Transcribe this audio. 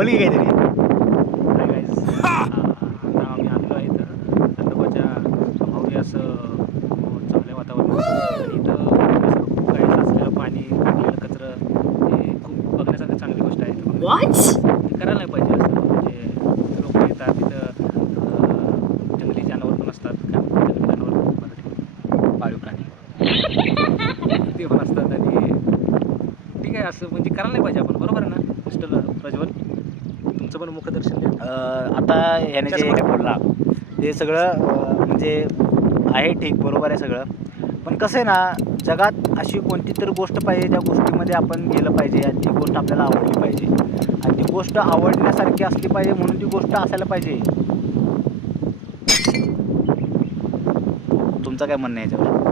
बोल की काहीतरी. हाय गाईज, आता आम्ही आलेलो आहे इथं खंडोबाच्या माहुली असं चांगल्या वातावरणात. आणि इथं खूप काही साचलेलं पाणी, टाकलेलं कचरं, हे खूप बघण्यासारखं चांगली गोष्ट आहे. ते करायला नाही पाहिजे असं. म्हणजे लोक येतात तिथं, जंगली जनावर पण असतात. काय म्हणतात जंगली जनावर मराठी? पाळीव प्राणी. ते पण असतात. आणि ठीक आहे, असं म्हणजे करायला नाही पाहिजे आपण. बरोबर आहे ना मिस्टर प्रज्वल? तुमचं पण मुखदर्शन द्या. आता ह्याने जे काय बोलला ते सगळं म्हणजे आहे ठीक, बरोबर आहे सगळं. पण कसं आहे ना, जगात अशी कोणती तर गोष्ट पाहिजे ज्या गोष्टीमध्ये आपण गेलं पाहिजे आणि ती गोष्ट आपल्याला आवडली पाहिजे आणि ती गोष्ट आवडण्यासारखी असली पाहिजे म्हणून ती गोष्ट असायला पाहिजे. तुमचं काय म्हणणं आहे याच्यावर?